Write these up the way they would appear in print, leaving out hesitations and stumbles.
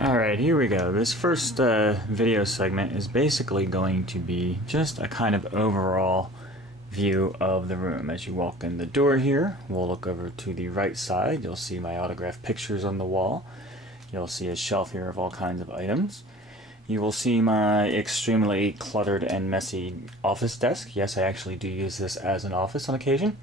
Alright, here we go. This first video segment is basically going to be just a kind of overall view of the room. As you walk in the door here, we'll look over to the right side. You'll see my autographed pictures on the wall. You'll see a shelf here of all kinds of items. You will see my extremely cluttered and messy office desk. Yes, I actually do use this as an office on occasion.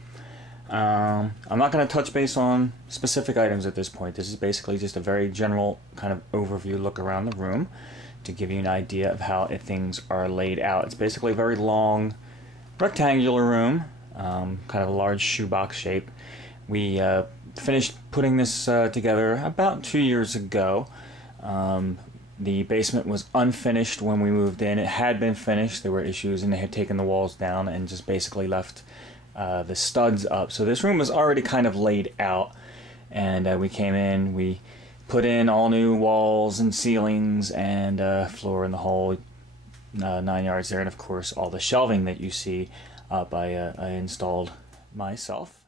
I'm not going to touch base on specific items at this point. This is basically just a very general kind of overview look around the room to give you an idea of how things are laid out. It's basically a very long rectangular room, kind of a large shoebox shape. We finished putting this together about 2 years ago. The basement was unfinished when we moved in. It had been finished. There were issues and they had taken the walls down and just basically left the studs up. So this room was already kind of laid out, and we came in, we put in all new walls and ceilings and floor in the whole 9 yards there, and of course all the shelving that you see up I installed myself.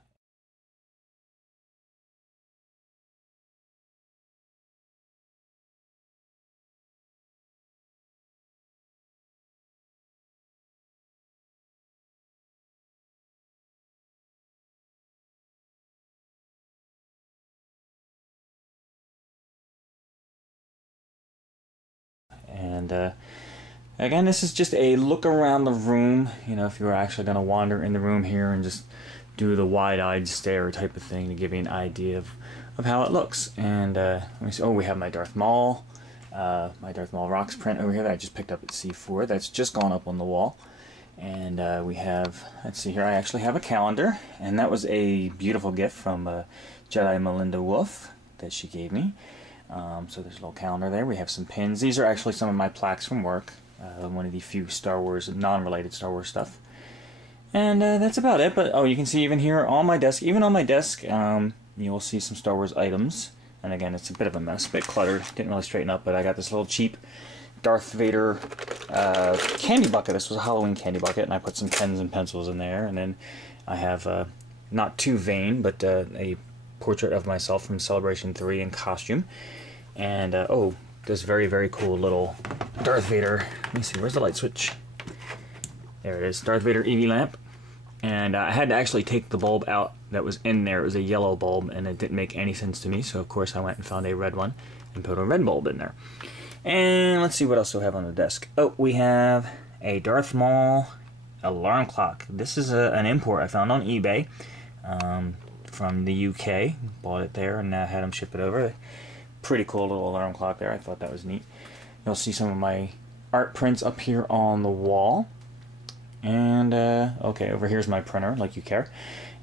And again, this is just a look around the room. You know, if you were actually going to wander in the room here and just do the wide-eyed stare type of thing to give you an idea of how it looks. And let me see. Oh, we have my Darth Maul rocks print over here that I just picked up at C4. That's just gone up on the wall. And we have, let's see here, I actually have a calendar, and that was a beautiful gift from Jedi Melinda Wolf that she gave me. So there's a little calendar there. We have some pins. These are actually some of my plaques from work. One of the few Star Wars, non-related Star Wars stuff. And that's about it. But, oh, you can see even here on my desk, you'll see some Star Wars items. And again, it's a bit of a mess, a bit cluttered. Didn't really straighten up, but I got this little cheap Darth Vader candy bucket. This was a Halloween candy bucket, and I put some pens and pencils in there. And then I have, not too vain, but a portrait of myself from Celebration 3 in costume. And, oh, this very, very cool little Darth Vader. Let me see, where's the light switch? There it is, Darth Vader EV lamp. And I had to actually take the bulb out that was in there. It was a yellow bulb, and it didn't make any sense to me, so of course I went and found a red one and put a red bulb in there. And let's see what else we have on the desk. Oh, we have a Darth Maul alarm clock. This is an import I found on eBay from the UK. Bought it there and had them ship it over. Pretty cool little alarm clock there. I thought that was neat. You'll see some of my art prints up here on the wall. And, okay, over here's my printer, like you care.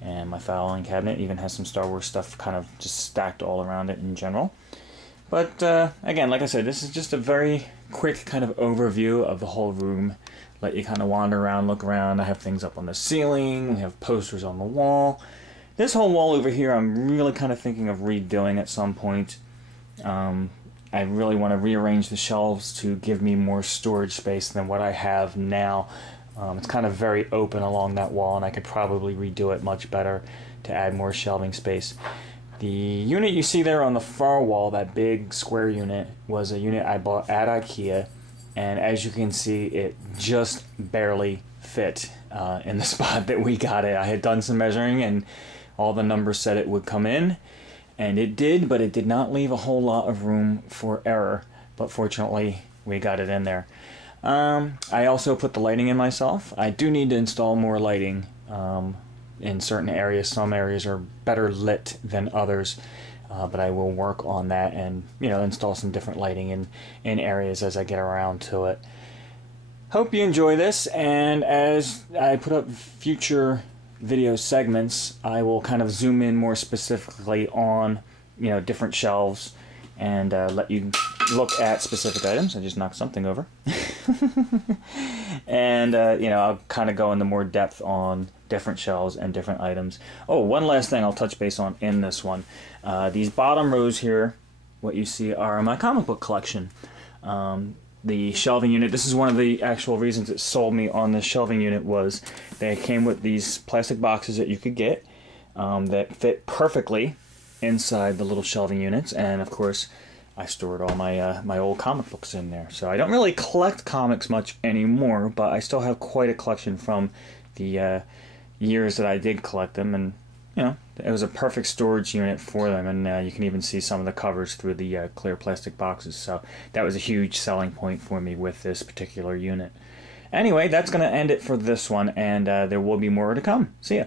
And my filing cabinet even has some Star Wars stuff kind of just stacked all around it in general. But, again, like I said, this is just a very quick kind of overview of the whole room. Let you kind of wander around, look around. I have things up on the ceiling. We have posters on the wall. This whole wall over here I'm really kind of thinking of redoing at some point. I really want to rearrange the shelves to give me more storage space than what I have now. It's kind of very open along that wall, and I could probably redo it much better to add more shelving space. The unit you see there on the far wall, that big square unit, was a unit I bought at IKEA, and as you can see, it just barely fit in the spot that we got it. I had done some measuring, and all the numbers said it would come in. And it did, but it did not leave a whole lot of room for error. But fortunately, we got it in there. I also put the lighting in myself. I do need to install more lighting in certain areas. Some areas are better lit than others. But I will work on that and, you know, install some different lighting in areas as I get around to it. Hope you enjoy this. And as I put up future video segments, I will kind of zoom in more specifically on, you know, different shelves and let you look at specific items. I just knocked something over. And, you know, I'll kind of go into more depth on different shelves and different items. Oh, one last thing I'll touch base on in this one. These bottom rows here, what you see are my comic book collection. The shelving unit, this is one of the actual reasons it sold me on this shelving unit, was they came with these plastic boxes that you could get that fit perfectly inside the little shelving units, and of course I stored all my my old comic books in there. So I don't really collect comics much anymore, but I still have quite a collection from the years that I did collect them, and you know, it was a perfect storage unit for them, and you can even see some of the covers through the clear plastic boxes. So that was a huge selling point for me with this particular unit. Anyway, that's going to end it for this one, and there will be more to come. See ya.